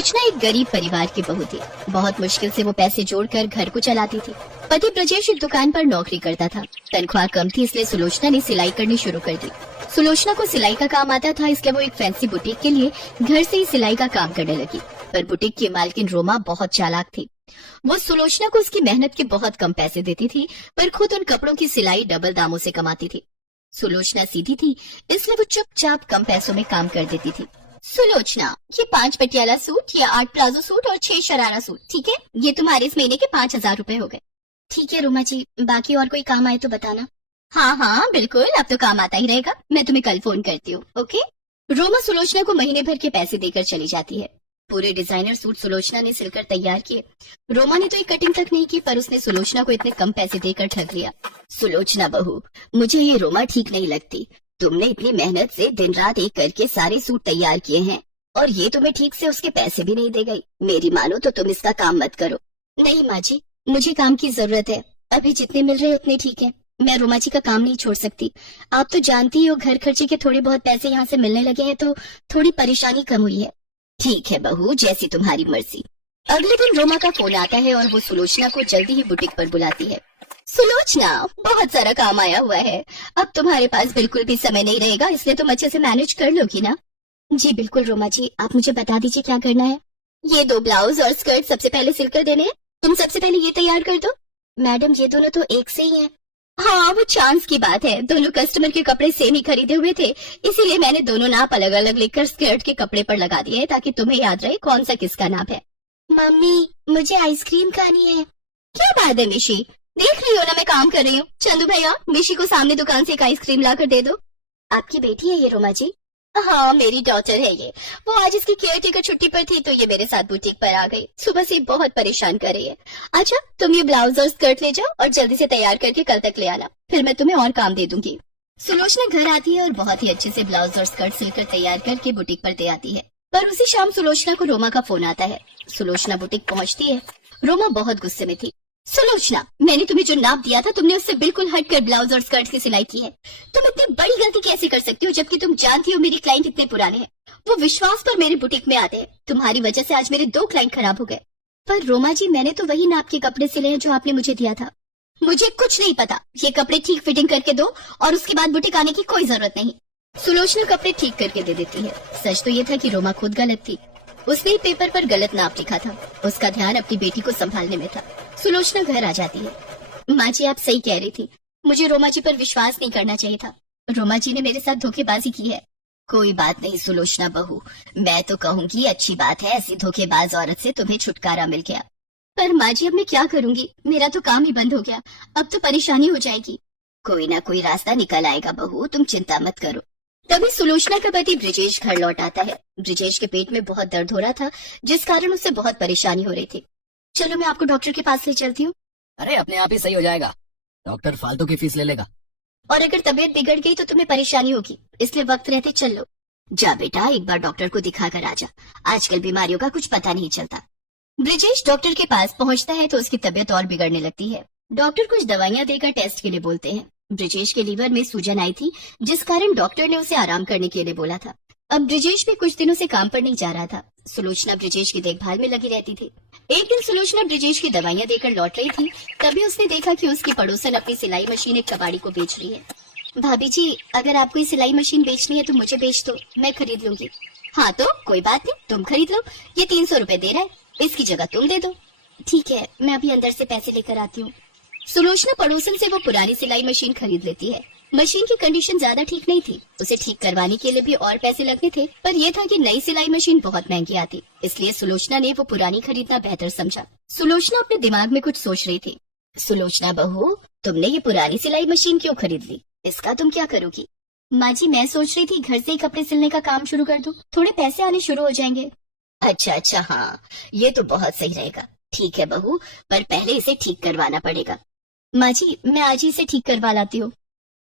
सुलोचना एक गरीब परिवार की बहू थी। बहुत मुश्किल से वो पैसे जोड़कर घर को चलाती थी। पति ब्रजेश एक दुकान पर नौकरी करता था। तनख्वाह कम थी, इसलिए सुलोचना ने सिलाई करनी शुरू कर दी। सुलोचना को सिलाई का काम आता था, इसलिए वो एक फैंसी बुटीक के लिए घर से ही सिलाई का काम करने लगी। पर बुटीक की मालकिन रोमा बहुत चालाक थी। वो सुलोचना को उसकी मेहनत के बहुत कम पैसे देती थी, पर खुद उन कपड़ों की सिलाई डबल दामों से कमाती थी। सुलोचना सीधी थी, इसलिए वो चुपचाप कम पैसों में काम कर देती थी। सुलोचना, ये 5 पटियाला सूट या 8 प्लाजो सूट और 6 शरारा सूट, ठीक है? ये तुम्हारे इस महीने के 5,000 रुपए हो गए। ठीक है रोमा जी, बाकी और कोई काम आए तो बताना। हाँ हाँ बिल्कुल, अब तो काम आता ही रहेगा। मैं तुम्हें कल फोन करती हूँ, ओके? रोमा सुलोचना को महीने भर के पैसे देकर चली जाती है। पूरे डिजाइनर सूट सुलोचना ने सिलकर तैयार किए। रोमा ने तो एक कटिंग तक नहीं की, पर उसने सुलोचना को इतने कम पैसे देकर ठग लिया। सुलोचना बहू, मुझे ये रोमा ठीक नहीं लगती। तुमने इतनी मेहनत से दिन रात एक करके सारे सूट तैयार किए हैं और ये तुम्हें ठीक से उसके पैसे भी नहीं दे गई। मेरी मानो तो तुम इसका काम मत करो। नहीं माँ जी, मुझे काम की जरूरत है। अभी जितने मिल रहे उतने ठीक है। मैं रोमा जी का काम नहीं छोड़ सकती। आप तो जानती हो, घर खर्चे के थोड़े बहुत पैसे यहाँ से मिलने लगे हैं तो थोड़ी परेशानी कम हुई है। ठीक है बहू, जैसी तुम्हारी मर्जी। अगले दिन रोमा का फोन आता है और वो सुलोचना को जल्दी ही बुटीक पर बुलाती है। सुलोचना, बहुत सारा काम आया हुआ है। अब तुम्हारे पास बिल्कुल भी समय नहीं रहेगा, इसलिए तुम अच्छे से मैनेज कर लोगी ना? जी बिल्कुल रोमा जी, आप मुझे बता दीजिए क्या करना है। ये 2 ब्लाउज और स्कर्ट सबसे पहले सिलकर देने हैं। तुम सबसे पहले ये तैयार कर दो। मैडम, ये दोनों तो एक से ही हैं। हाँ, वो चांस की बात है। दोनों कस्टमर के कपड़े सेम ही खरीदे हुए थे, इसीलिए मैंने दोनों नाप अलग अलग लेकर स्कर्ट के कपड़े पर लगा दिए ताकि तुम्हें याद रहे कौन सा किसका नाप है। मम्मी, मुझे आइसक्रीम खानी है। क्या बात है मिशी, देख रही हो ना मैं काम कर रही हूँ। चंदू भैया, मिशी को सामने दुकान से एक आइसक्रीम ला कर दे दो। आपकी बेटी है ये रोमा जी? हाँ, मेरी डॉटर है ये। वो आज इसकी केयर टेकर छुट्टी पर थी तो ये मेरे साथ बुटीक पर आ गई। सुबह से बहुत परेशान कर रही है। अच्छा, तुम ये ब्लाउज और स्कर्ट ले जाओ और जल्दी से तैयार करके कल तक ले आना, फिर मैं तुम्हें और काम दे दूंगी। सुलोचना घर आती है और बहुत ही अच्छे से ब्लाउज और स्कर्ट सिलकर तैयार करके बुटीक पर दे आती है। पर उसी शाम सुलोचना को रोमा का फोन आता है। सुलोचना बुटीक पहुँचती है। रोमा बहुत गुस्से में थी। सुलोचना, मैंने तुम्हें जो नाप दिया था तुमने उससे बिल्कुल हटकर ब्लाउज और स्कर्ट की सिलाई की है। तुम इतनी बड़ी गलती कैसे कर सकती हो, जबकि तुम जानती हो मेरी क्लाइंट इतने पुराने हैं। वो विश्वास पर मेरे बुटीक में आते हैं। तुम्हारी वजह से आज मेरे 2 क्लाइंट खराब हो गए। पर रोमा जी, मैंने तो वही नाप के कपड़े सिले हैं जो आपने मुझे दिया था। मुझे कुछ नहीं पता। ये कपड़े ठीक फिटिंग करके दो और उसके बाद बुटीक आने की कोई जरूरत नहीं। सुलोचना कपड़े ठीक करके दे देती है। सच तो ये था कि रोमा खुद गलत थी। उसने पेपर पर गलत नाप लिखा था। उसका ध्यान अपनी बेटी को संभालने में था। सुलोचना घर आ जाती है। माँ जी, आप सही कह रही थी। मुझे रोमा जी पर विश्वास नहीं करना चाहिए था। रोमा जी ने मेरे साथ धोखेबाजी की है। कोई बात नहीं सुलोचना बहू, मैं तो कहूँगी अच्छी बात है, ऐसी धोखेबाज औरत से तुम्हें छुटकारा मिल गया। पर माँ जी, अब मैं क्या करूँगी? मेरा तो काम ही बंद हो गया। अब तो परेशानी हो जाएगी। कोई ना कोई रास्ता निकल आएगा बहू, तुम चिंता मत करो। तभी सुलोचना का पति ब्रिजेश घर लौट आता है। ब्रिजेश के पेट में बहुत दर्द हो रहा था, जिस कारण उसे बहुत परेशानी हो रही थी। चलो मैं आपको डॉक्टर के पास ले चलती हूँ। अरे अपने आप ही सही हो जाएगा, डॉक्टर फालतू की फीस ले लेगा। और अगर तबीयत बिगड़ गई तो तुम्हें परेशानी होगी, इसलिए वक्त रहते चल लो। जा बेटा, एक बार डॉक्टर को दिखा कर आ जा। आजकल बीमारियों का कुछ पता नहीं चलता। ब्रिजेश डॉक्टर के पास पहुँचता है तो उसकी तबीयत और बिगड़ने लगती है। डॉक्टर कुछ दवाइयाँ देकर टेस्ट के लिए बोलते हैं। ब्रिजेश के लीवर में सूजन आई थी, जिस कारण डॉक्टर ने उसे आराम करने के लिए बोला था। अब ब्रिजेश भी कुछ दिनों से काम पर नहीं जा रहा था। सुलोचना ब्रिजेश की देखभाल में लगी रहती थी। एक दिन सुलोचना ब्रिजेश की दवाइयाँ देकर लौट रही थी, तभी उसने देखा कि उसकी पड़ोसन अपनी सिलाई मशीन एक कबाड़ी को बेच रही है। भाभी जी, अगर आपको ये सिलाई मशीन बेचनी है तो मुझे बेच दो, मैं खरीद लूंगी। हाँ तो कोई बात नहीं, तुम खरीद लो। ये 300 रुपए दे रहा है, इसकी जगह तुम दे दो। ठीक है, मैं अभी अंदर से पैसे लेकर आती हूँ। सुलोचना पड़ोसन से वो पुरानी सिलाई मशीन खरीद लेती है। मशीन की कंडीशन ज्यादा ठीक नहीं थी, उसे ठीक करवाने के लिए भी और पैसे लगने थे, पर यह था कि नई सिलाई मशीन बहुत महंगी आती, इसलिए सुलोचना ने वो पुरानी खरीदना बेहतर समझा। सुलोचना अपने दिमाग में कुछ सोच रही थी। सुलोचना बहू, तुमने ये पुरानी सिलाई मशीन क्यों खरीद ली? इसका तुम क्या करोगी? माँ जी, मैं सोच रही थी घर से ही कपड़े सिलने का काम शुरू कर दूं, थोड़े पैसे आने शुरू हो जाएंगे। अच्छा, हाँ, ये तो बहुत सही रहेगा। ठीक है बहू, पर पहले इसे ठीक करवाना पड़ेगा। माँ जी, मैं आज ही इसे ठीक करवा लाती हूँ।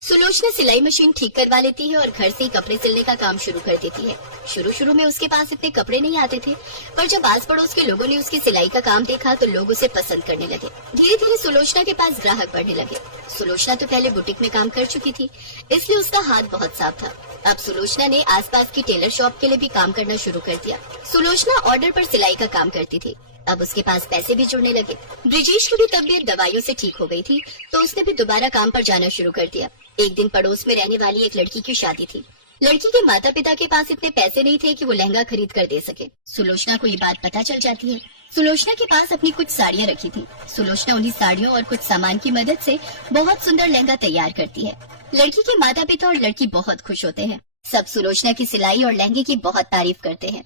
सुलोचना सिलाई मशीन ठीक करवा लेती है और घर से ही कपड़े सिलने का काम शुरू कर देती है। शुरू शुरू में उसके पास इतने कपड़े नहीं आते थे, पर जब आस पड़ोस के लोगों ने उसकी सिलाई का काम देखा तो लोग उसे पसंद करने लगे। धीरे धीरे सुलोचना के पास ग्राहक बढ़ने लगे। सुलोचना तो पहले बुटीक में काम कर चुकी थी, इसलिए उसका हाथ बहुत साफ था। अब सुलोचना ने आसपास की टेलर शॉप के लिए भी काम करना शुरू कर दिया। सुलोचना ऑर्डर पर सिलाई का काम करती थी। अब उसके पास पैसे भी जुड़ने लगे। ब्रिजेश की भी तबीयत दवाइयों से ठीक हो गई थी, तो उसने भी दोबारा काम पर जाना शुरू कर दिया। एक दिन पड़ोस में रहने वाली एक लड़की की शादी थी। लड़की के माता पिता के पास इतने पैसे नहीं थे कि वो लहंगा खरीद कर दे सके। सुलोचना को ये बात पता चल जाती है। सुलोचना के पास अपनी कुछ साड़ियाँ रखी थी। सुलोचना उन्हीं साड़ियों और कुछ सामान की मदद से बहुत सुंदर लहंगा तैयार करती है। लड़की के माता पिता और लड़की बहुत खुश होते हैं। सब सुलोचना की सिलाई और लहंगे की बहुत तारीफ करते हैं।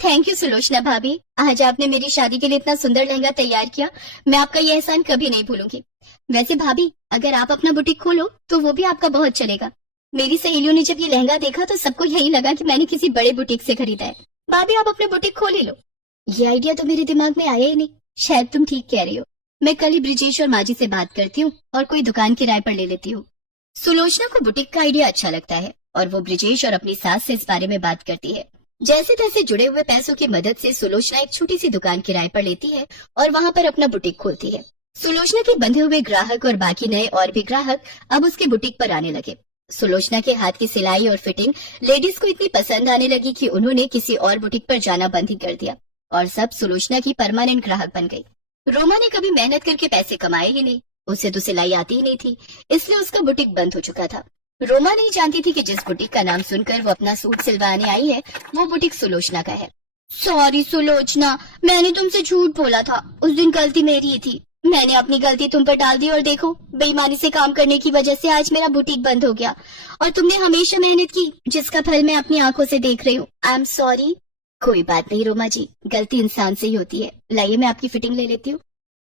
थैंक यू सुलोचना भाभी, आज आपने मेरी शादी के लिए इतना सुंदर लहंगा तैयार किया। मैं आपका ये एहसान कभी नहीं भूलूंगी। वैसे भाभी, अगर आप अपना बुटीक खोलो तो वो भी आपका बहुत चलेगा। मेरी सहेलियों ने जब ये लहंगा देखा तो सबको यही लगा कि मैंने किसी बड़े बुटीक से खरीदा है। भाभी, आप अपने बुटीक खोल ही लो। ये आइडिया तो मेरे दिमाग में आया ही नहीं। शायद तुम ठीक कह रही हो। मैं कल ही ब्रिजेश और माजी से बात करती हूँ और कोई दुकान किराए पर ले लेती हूँ। सुलोचना को बुटीक का आइडिया अच्छा लगता है और वो ब्रिजेश और अपनी सास से इस बारे में बात करती है। जैसे तैसे जुड़े हुए पैसों की मदद से सुलोचना एक छोटी सी दुकान किराए पर लेती है और वहाँ पर अपना बुटीक खोलती है। सुलोचना के बंधे हुए ग्राहक और बाकी नए और भी ग्राहक अब उसके बुटीक पर आने लगे। सुलोचना के हाथ की सिलाई और फिटिंग लेडीज को इतनी पसंद आने लगी कि उन्होंने किसी और बुटीक पर जाना बंद ही कर दिया और सब सुलोचना की परमानेंट ग्राहक बन गई। रोमा ने कभी मेहनत करके पैसे कमाए ही नहीं। उसे तो सिलाई आती ही नहीं थी, इसलिए उसका बुटीक बंद हो चुका था। रोमा नहीं जानती थी कि जिस बुटीक का नाम सुनकर वो अपना सूट सिलवाने आई है वो बुटीक सुलोचना का है। सॉरी सुलोचना, मैंने तुमसे झूठ बोला था। उस दिन गलती मेरी ही थी। मैंने अपनी गलती तुम पर डाल दी और देखो, बेईमानी से काम करने की वजह से आज मेरा बुटीक बंद हो गया और तुमने हमेशा मेहनत की जिसका फल मैं अपनी आंखों से देख रही हूँ। I am sorry. कोई बात नहीं रोमा जी, गलती इंसान से ही होती है। लाइए मैं आपकी फिटिंग ले लेती हूँ।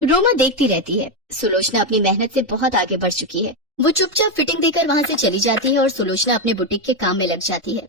रोमा देखती रहती है। सुलोचना अपनी मेहनत से बहुत आगे बढ़ चुकी है। वो चुपचाप फिटिंग देकर वहाँ से चली जाती है और सुलोचना अपने बुटीक के काम में लग जाती है।